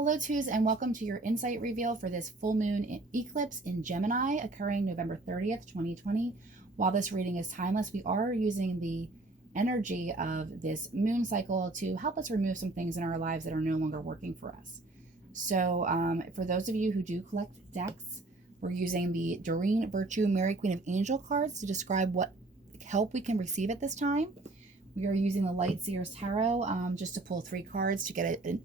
Hello, twos, and welcome to your insight reveal for this full moon eclipse in Gemini occurring November 30th, 2020. While this reading is timeless, we are using the energy of this moon cycle to help us remove some things in our lives that are no longer working for us. So, for those of you who do collect decks, we're using the Doreen Virtue Mary Queen of Angel cards to describe what help we can receive at this time. We are using the Light Seers Tarot just to pull 3 cards to get a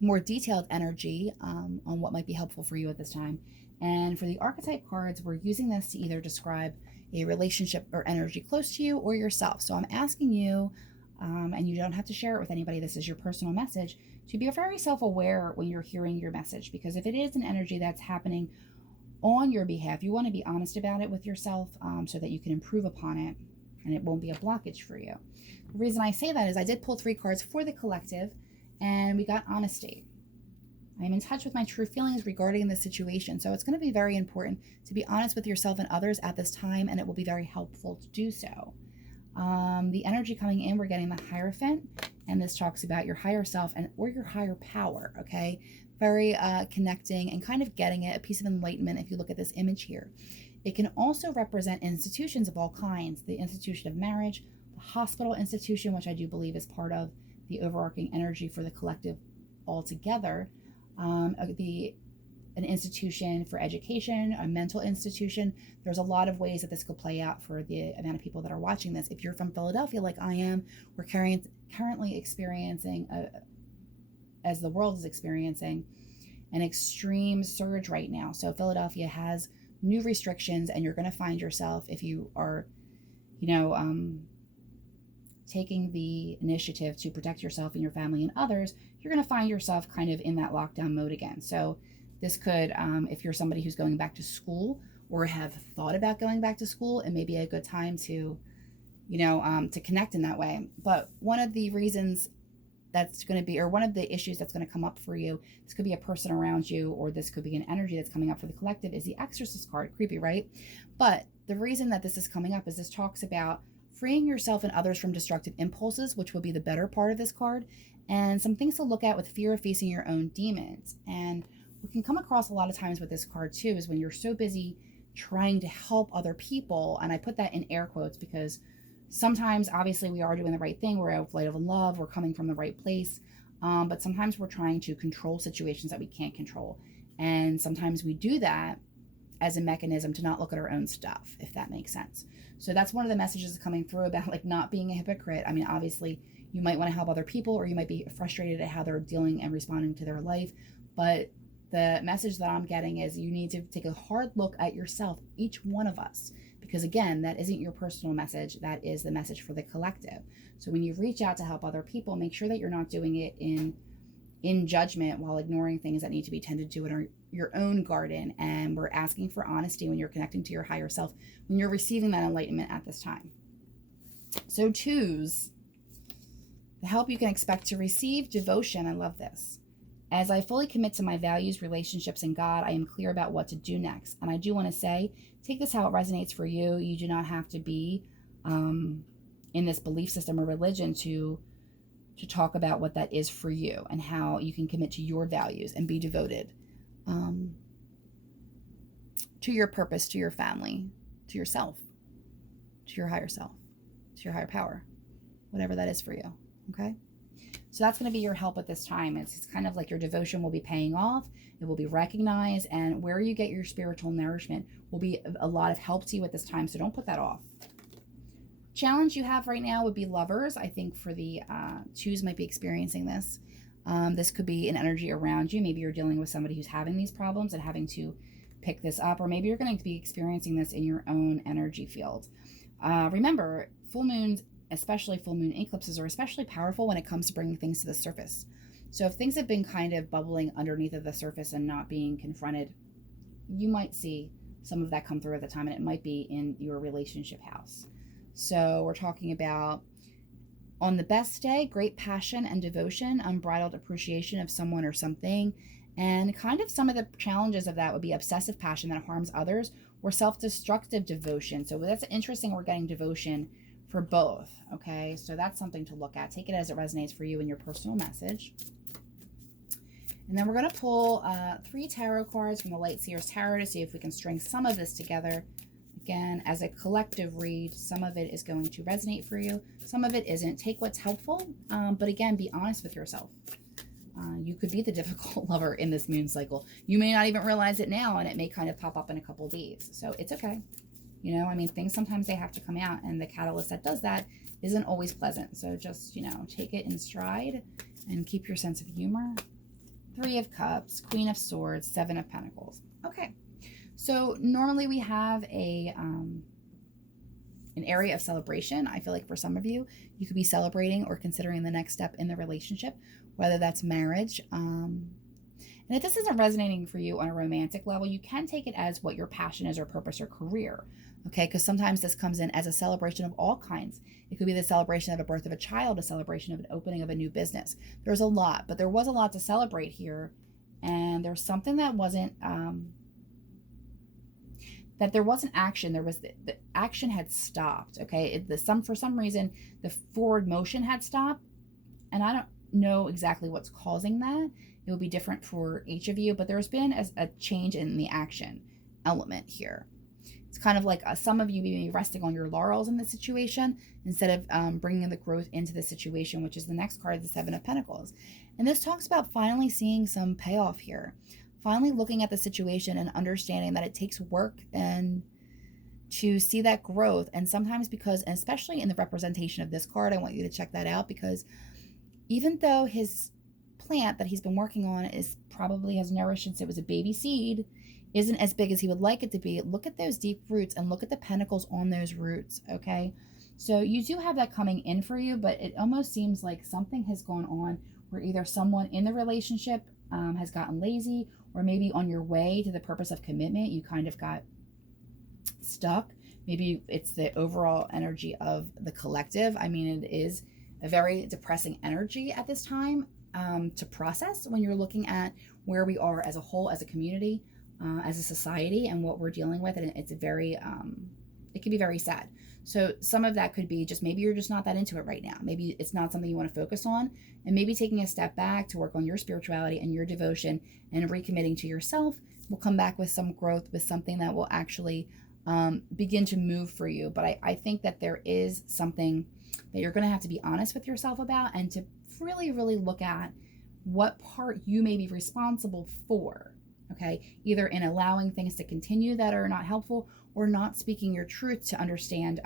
more detailed energy on what might be helpful for you at this time. And for the archetype cards, we're using this to either describe a relationship or energy close to you or yourself. So I'm asking you, and you don't have to share it with anybody, this is your personal message, to be very self-aware when you're hearing your message, because if it is an energy that's happening on your behalf, you want to be honest about it with yourself so that you can improve upon it and it won't be a blockage for you. The reason I say that is I did pull 3 cards for the collective, and we got honesty. I am in touch with my true feelings regarding this situation. So it's going to be very important to be honest with yourself and others at this time, and it will be very helpful to do so. The energy coming in, we're getting the Hierophant, and this talks about your higher self or your higher power, okay? Very connecting and kind of getting it, a piece of enlightenment if you look at this image here. It can also represent institutions of all kinds, the institution of marriage, the hospital institution, which I do believe is part of the overarching energy for the collective altogether, an institution for education, a mental institution. There's a lot of ways that this could play out for the amount of people that are watching this. If you're from Philadelphia like I am, we're currently experiencing, as the world is experiencing, an extreme surge right now. So Philadelphia has new restrictions, and you're going to find yourself, if you are, taking the initiative to protect yourself and your family and others, you're going to find yourself kind of in that lockdown mode again. So this could, if you're somebody who's going back to school or have thought about going back to school, it may be a good time to, to connect in that way. But one of the reasons that's going to be, or one of the issues that's going to come up for you, this could be a person around you, or this could be an energy that's coming up for the collective, is the Exorcist card. Creepy, right? But the reason that this is coming up is this talks about freeing yourself and others from destructive impulses, which will be the better part of this card, and some things to look at with fear of facing your own demons. And we can come across a lot of times with this card too is when you're so busy trying to help other people, and I put that in air quotes because sometimes obviously we are doing the right thing, we're out of light of love, we're coming from the right place, but sometimes we're trying to control situations that we can't control, and sometimes we do that as a mechanism to not look at our own stuff, if that makes sense. So that's one of the messages coming through about like not being a hypocrite. I mean, obviously you might want to help other people, or you might be frustrated at how they're dealing and responding to their life. But the message that I'm getting is you need to take a hard look at yourself, each one of us, because again, that isn't your personal message. That is the message for the collective. So when you reach out to help other people, make sure that you're not doing it in judgment while ignoring things that need to be tended to in your own garden. And we're asking for honesty when you're connecting to your higher self, when you're receiving that enlightenment at this time. So choose the help you can expect to receive. Devotion. I love this. As I fully commit to my values, relationships, and God, I am clear about what to do next. And I do want to say, take this how it resonates for you. You do not have to be in this belief system or religion to talk about what that is for you and how you can commit to your values and be devoted to your purpose, to your family, to yourself, to your higher self, to your higher power, whatever that is for you. Okay. So that's going to be your help at this time. It's kind of like your devotion will be paying off. It will be recognized, and where you get your spiritual nourishment will be a lot of help to you at this time. So don't put that off. Challenge you have right now would be lovers. I think for the twos might be experiencing this. This could be an energy around you. Maybe you're dealing with somebody who's having these problems and having to pick this up, or maybe you're going to be experiencing this in your own energy field. Remember, full moons, especially full moon eclipses, are especially powerful when it comes to bringing things to the surface. So if things have been kind of bubbling underneath of the surface and not being confronted, you might see some of that come through at the time, and it might be in your relationship house. So we're talking about, on the best day, great passion and devotion, unbridled appreciation of someone or something. And kind of some of the challenges of that would be obsessive passion that harms others, or self-destructive devotion. So that's interesting. We're getting devotion for both. Okay. So that's something to look at. Take it as it resonates for you in your personal message. And then we're going to pull 3 tarot cards from the Light Seers Tarot to see if we can string some of this together. Again, as a collective read, some of it is going to resonate for you. Some of it isn't. Take what's helpful, but again, be honest with yourself. You could be the difficult lover in this moon cycle. You may not even realize it now, and it may kind of pop up in a couple days. So it's okay. You know, I mean, things sometimes they have to come out, and the catalyst that does that isn't always pleasant. So just, you know, take it in stride and keep your sense of humor. 3 of Cups, Queen of Swords, 7 of Pentacles. Okay, so normally we have an area of celebration. I feel like for some of you, you could be celebrating or considering the next step in the relationship, whether that's marriage. And if this isn't resonating for you on a romantic level, you can take it as what your passion is or purpose or career. Okay, because sometimes this comes in as a celebration of all kinds. It could be the celebration of a birth of a child, a celebration of an opening of a new business. There's a lot, but there was a lot to celebrate here. And there's something that wasn't, that there wasn't action. There was, the action had stopped. Okay, for some reason, the forward motion had stopped. And I don't know exactly what's causing that. It will be different for each of you, but there's been a change in the action element here. It's kind of like some of you may be resting on your laurels in this situation instead of bringing the growth into the situation, which is the next card, the 7 of Pentacles. And this talks about finally seeing some payoff here, finally looking at the situation and understanding that it takes work and to see that growth. And sometimes because, and especially in the representation of this card, I want you to check that out, because even though his plant that he's been working on is probably has nourished since it was a baby seed, isn't as big as he would like it to be, look at those deep roots and look at the pentacles on those roots, okay? So you do have that coming in for you, but it almost seems like something has gone on where either someone in the relationship has gotten lazy, or maybe on your way to the purpose of commitment, you kind of got stuck. Maybe it's the overall energy of the collective. I mean, it is a very depressing energy at this time to process when you're looking at where we are as a whole, as a community, as a society, and what we're dealing with. And it's very, it can be very sad. So some of that could be just maybe you're just not that into it right now. Maybe it's not something you want to focus on, and maybe taking a step back to work on your spirituality and your devotion and recommitting to yourself will come back with some growth, with something that will actually begin to move for you. But I think that there is something that you're going to have to be honest with yourself about, and to really, really look at what part you may be responsible for. Okay, either in allowing things to continue that are not helpful, or not speaking your truth to understand,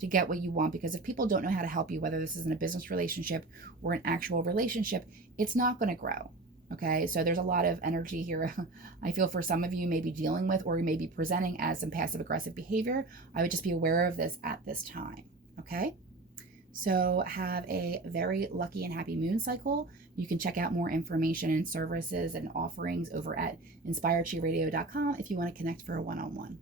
to get what you want. Because if people don't know how to help you, whether this is in a business relationship or an actual relationship, it's not going to grow. Okay, so there's a lot of energy here. I feel for some of you may be dealing with, or you may be presenting as some passive aggressive behavior. I would just be aware of this at this time. Okay, so have a very lucky and happy moon cycle. You can check out more information and services and offerings over at inspiredchiradio.com if you want to connect for a one-on-one.